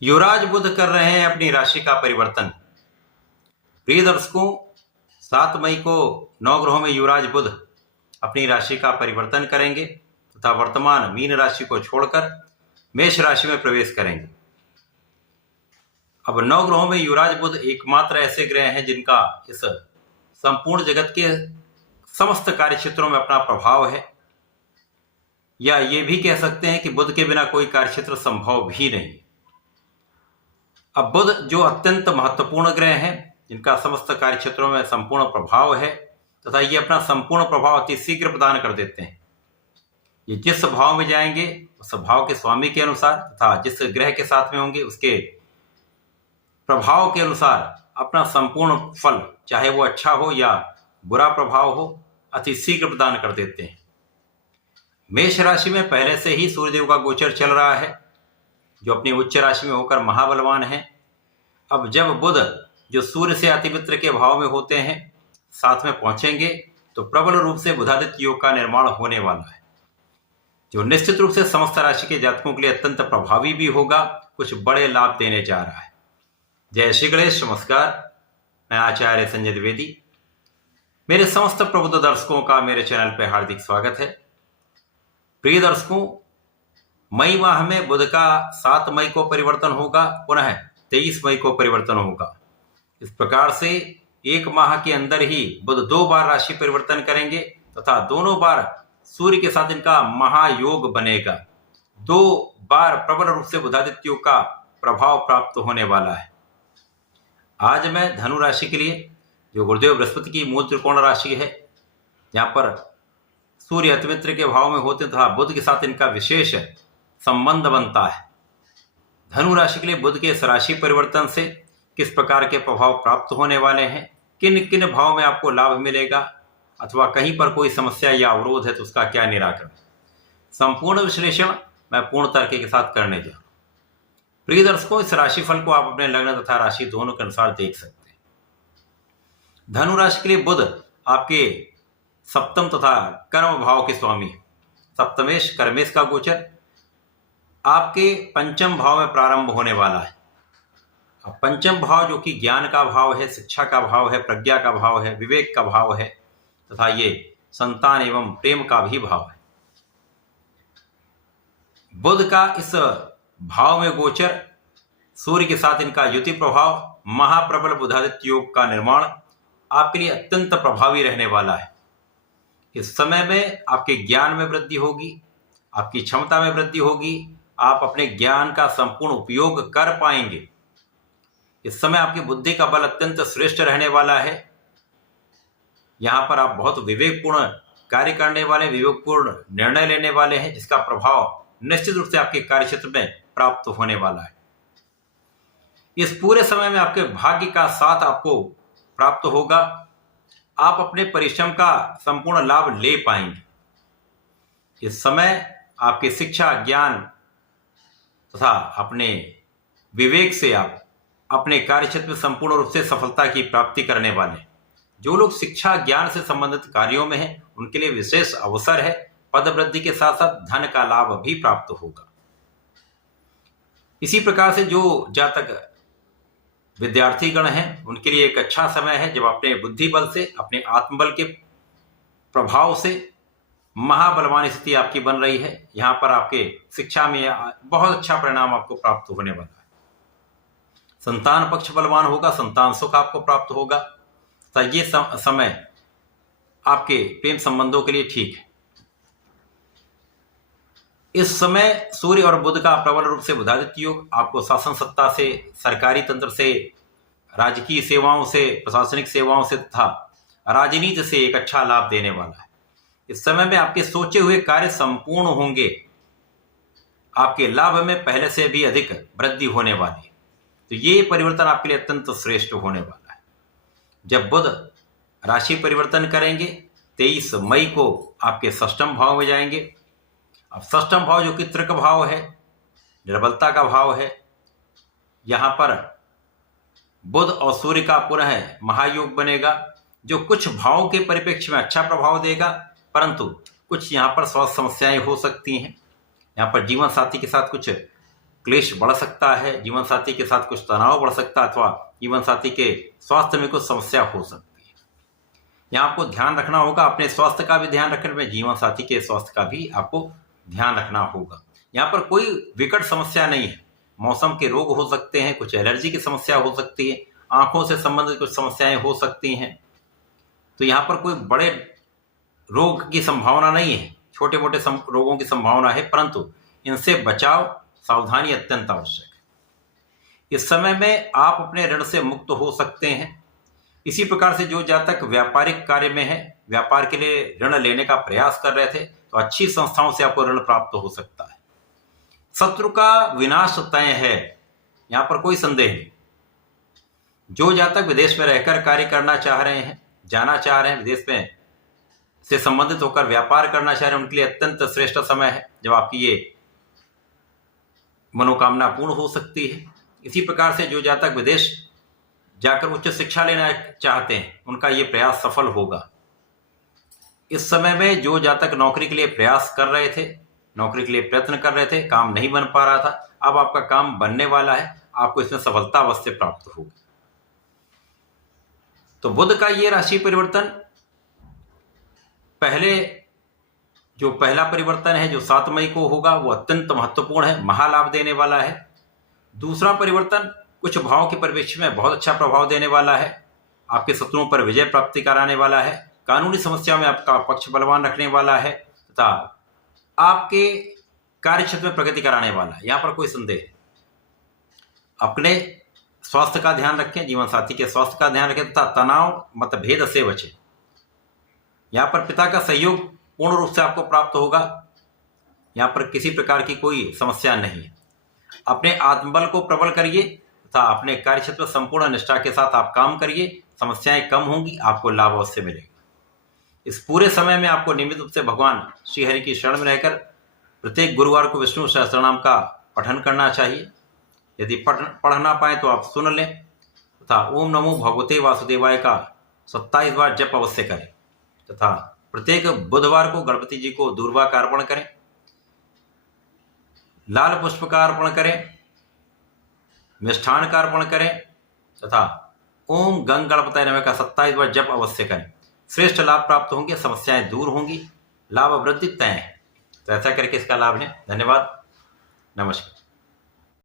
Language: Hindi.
युवराज बुध कर रहे हैं अपनी राशि का परिवर्तन। प्रिय दर्शकों, 7 मई को नवग्रहों में युवराज बुध अपनी राशि का परिवर्तन करेंगे तथा वर्तमान मीन राशि को छोड़कर मेष राशि में प्रवेश करेंगे। अब नवग्रहों में युवराज बुध एकमात्र ऐसे ग्रह हैं जिनका इस संपूर्ण जगत के समस्त कार्य क्षेत्रों में अपना प्रभाव है, या ये भी कह सकते हैं कि बुध के बिना कोई कार्य क्षेत्र संभव भी नहीं। अब बुध जो अत्यंत महत्वपूर्ण ग्रह हैं, जिनका समस्त कार्य क्षेत्रों में संपूर्ण प्रभाव है तथा ये अपना संपूर्ण प्रभाव अति शीघ्र प्रदान कर देते हैं। ये जिस भाव में जाएंगे उस भाव के स्वामी के अनुसार तथा जिस ग्रह के साथ में होंगे उसके प्रभाव के अनुसार अपना संपूर्ण फल, चाहे वो अच्छा हो या बुरा प्रभाव हो, अति शीघ्र प्रदान कर देते हैं। मेष राशि में पहले से ही सूर्यदेव का गोचर चल रहा है, जो अपनी उच्च राशि में होकर महाबलवान है। अब जब बुध जो सूर्य से अति मित्र के भाव में होते हैं साथ में पहुंचेंगे तो प्रबल रूप से बुधादित्य योग का निर्माण होने वाला है, जो निश्चित रूप से समस्त राशि के जातकों के लिए अत्यंत प्रभावी भी होगा, कुछ बड़े लाभ देने जा रहा है। जय श्री गणेश। नमस्कार, मैं आचार्य संजय द्विवेदी। मेरे समस्त प्रबुद्ध दर्शकों का मेरे चैनल पर हार्दिक स्वागत है। प्रिय दर्शकों, मई माह में बुध का 7 मई को परिवर्तन होगा, पुनः 23 मई को परिवर्तन होगा। इस प्रकार से एक माह के अंदर ही बुध 2 बार राशि परिवर्तन करेंगे तथा दोनों बार सूर्य के साथ इनका महायोग बनेगा। 2 बार प्रबल रूप से बुधादित्य योग का प्रभाव प्राप्त होने वाला है। आज मैं धनु राशि के लिए, जो गुरुदेव बृहस्पति की मूल त्रिकोण राशि है, यहाँ पर सूर्य अतिमित्र के भाव में होते तथा बुध के साथ इनका विशेष संबंध बनता है। धनु राशि के लिए बुध के इस राशि परिवर्तन से किस प्रकार के प्रभाव प्राप्त होने वाले हैं, किन किन भाव में आपको लाभ मिलेगा, अथवा कहीं पर कोई समस्या या अवरोध है तो उसका क्या निराकरण, संपूर्ण विश्लेषण मैं पूर्ण तर्क के साथ करने जा रहा हूं। प्रिय दर्शकों, इस राशिफल को आप अपने लग्न तथा राशि दोनों के अनुसार देख सकते हैं। धनु राशि के लिए बुध आपके सप्तम तथा कर्म भाव के स्वामी है। सप्तमेश कर्मेश का गोचर आपके पंचम भाव में प्रारंभ होने वाला है। अब पंचम भाव जो कि ज्ञान का भाव है, शिक्षा का भाव है, प्रज्ञा का भाव है, विवेक का भाव है तथा ये संतान एवं प्रेम का भी भाव है। बुध का इस भाव में गोचर, सूर्य के साथ इनका युति प्रभाव, महाप्रबल बुधादित्य योग का निर्माण आपके लिए अत्यंत प्रभावी रहने वाला है। इस समय में आपके ज्ञान में वृद्धि होगी, आपकी क्षमता में वृद्धि होगी, आप अपने ज्ञान का संपूर्ण उपयोग कर पाएंगे। इस समय आपकी बुद्धि का बल अत्यंत श्रेष्ठ रहने वाला है। यहाँ पर आप बहुत विवेकपूर्ण कार्य करने वाले, विवेकपूर्ण निर्णय लेने वाले हैं, जिसका प्रभाव निश्चित रूप से आपके कार्य क्षेत्र में प्राप्त होने वाला है। इस पूरे समय में आपके भाग्य का साथ आपको प्राप्त होगा। आप अपने परिश्रम का संपूर्ण लाभ ले पाएंगे। इस समय आपकी शिक्षा, ज्ञान तथा अपने विवेक से आप अपने कार्य क्षेत्र में संपूर्ण रूप से सफलता की प्राप्ति करने वाले। जो लोग शिक्षा ज्ञान से संबंधित कार्यों में हैं उनके लिए विशेष अवसर है। पद वृद्धि के साथ साथ धन का लाभ भी प्राप्त होगा। इसी प्रकार से जो जातक विद्यार्थी गण हैं उनके लिए एक अच्छा समय है, जब अपने बुद्धि बल से, अपने आत्मबल के प्रभाव से महाबलवान स्थिति आपकी बन रही है। यहाँ पर आपके शिक्षा में बहुत अच्छा परिणाम आपको प्राप्त होने वाला है। संतान पक्ष बलवान होगा, संतान सुख आपको प्राप्त होगा तथा ये समय आपके प्रेम संबंधों के लिए ठीक है। इस समय सूर्य और बुध का प्रबल रूप से बुधादित्य योग आपको शासन सत्ता से, सरकारी तंत्र से, राजकीय सेवाओं से, प्रशासनिक सेवाओं से तथा राजनीति से एक अच्छा लाभ देने वाला है। इस समय में आपके सोचे हुए कार्य संपूर्ण होंगे। आपके लाभ में पहले से भी अधिक वृद्धि होने वाली है। तो ये परिवर्तन आपके लिए अत्यंत श्रेष्ठ होने वाला है। जब बुध राशि परिवर्तन करेंगे 23 मई को आपके षष्ठम भाव में जाएंगे। अब षष्ठम भाव जो कि तृक भाव है, निर्बलता का भाव है, यहाँ पर बुध और सूर्य का पुनः महायोग बनेगा, जो कुछ भावों के परिप्रेक्ष्य में अच्छा प्रभाव देगा, परंतु कुछ यहाँ पर स्वास्थ्य समस्याएं हो सकती हैं। यहाँ पर जीवन साथी के साथ कुछ क्लेश बढ़ सकता है, जीवन साथी के साथ कुछ तनाव बढ़ सकता है, अथवा जीवन साथी के स्वास्थ्य में कुछ समस्या हो सकती है। यहाँ आपको ध्यान रखना होगा, अपने स्वास्थ्य का भी ध्यान रखने में जीवन साथी के स्वास्थ्य का भी आपको ध्यान रखना होगा। यहाँ पर कोई विकट समस्या नहीं है। मौसम के रोग हो सकते हैं, कुछ एलर्जी की समस्या हो सकती है, आंखों से संबंधित कुछ समस्याएं हो सकती हैं। तो यहाँ पर कोई बड़े रोग की संभावना नहीं है, छोटे मोटे रोगों की संभावना है, परंतु इनसे बचाव, सावधानी अत्यंत आवश्यक है। इस समय में आप अपने ऋण से मुक्त हो सकते हैं। इसी प्रकार से जो जातक व्यापारिक कार्य में है, व्यापार के लिए ऋण लेने का प्रयास कर रहे थे, तो अच्छी संस्थाओं से आपको ऋण प्राप्त हो सकता है। शत्रु का विनाश तय है, यहाँ पर कोई संदेह नहीं। जो जातक विदेश में रहकर कार्य करना चाह रहे हैं, जाना चाह रहे हैं, विदेश में से संबंधित होकर व्यापार करना चाह रहे हैं, उनके लिए अत्यंत श्रेष्ठ समय है जब आपकी ये मनोकामना पूर्ण हो सकती है। इसी प्रकार से जो जातक विदेश जाकर उच्च शिक्षा लेना चाहते हैं, उनका ये प्रयास सफल होगा। इस समय में जो जातक नौकरी के लिए प्रयास कर रहे थे, नौकरी के लिए प्रयत्न कर रहे थे, काम नहीं बन पा रहा था, अब आपका काम बनने वाला है, आपको इसमें सफलता अवश्य प्राप्त होगी। तो बुध का ये राशि परिवर्तन, जो पहला परिवर्तन है जो 7 मई को होगा, वो अत्यंत महत्वपूर्ण है, महालाभ देने वाला है। दूसरा परिवर्तन कुछ भाव के परिवेश में बहुत अच्छा प्रभाव देने वाला है, आपके शत्रुओं पर विजय प्राप्ति कराने वाला है, कानूनी समस्याओं में आपका पक्ष बलवान रखने वाला है, तथा आपके कार्य क्षेत्र में प्रगति कराने वाला है। यहाँ पर कोई संदेह है। अपने स्वास्थ्य का ध्यान रखें, जीवन साथी के स्वास्थ्य का ध्यान रखें, तथा तनाव मतभेद से बचें। यहाँ पर पिता का सहयोग पूर्ण रूप से आपको प्राप्त होगा। यहाँ पर किसी प्रकार की कोई समस्या नहीं है। अपने आत्मबल को प्रबल करिए तथा अपने कार्य क्षेत्र में संपूर्ण निष्ठा के साथ आप काम करिए, समस्याएं कम होंगी, आपको लाभ अवश्य मिलेगा। इस पूरे समय में आपको नियमित रूप से भगवान श्री हरि की शरण में रहकर प्रत्येक गुरुवार को विष्णु सहस्त्रनाम का पठन करना चाहिए। यदि पढ़ ना पाए तो आप सुन लें, तथा ओम नमो भगवते वासुदेवाय का 27 बार जप अवश्य करें, तथा प्रत्येक बुधवार को गणपति जी को दूर्वा का अर्पण करें, लाल पुष्प का अर्पण करें, मिष्ठान का अर्पण करें, तथा ओम गंग गणपताय नमः का 27 बार जप अवश्य करें। श्रेष्ठ लाभ प्राप्त होंगे, समस्याएं दूर होंगी, लाभ वृद्धि तय है। तो ऐसा करके इसका लाभ लें। धन्यवाद, नमस्कार।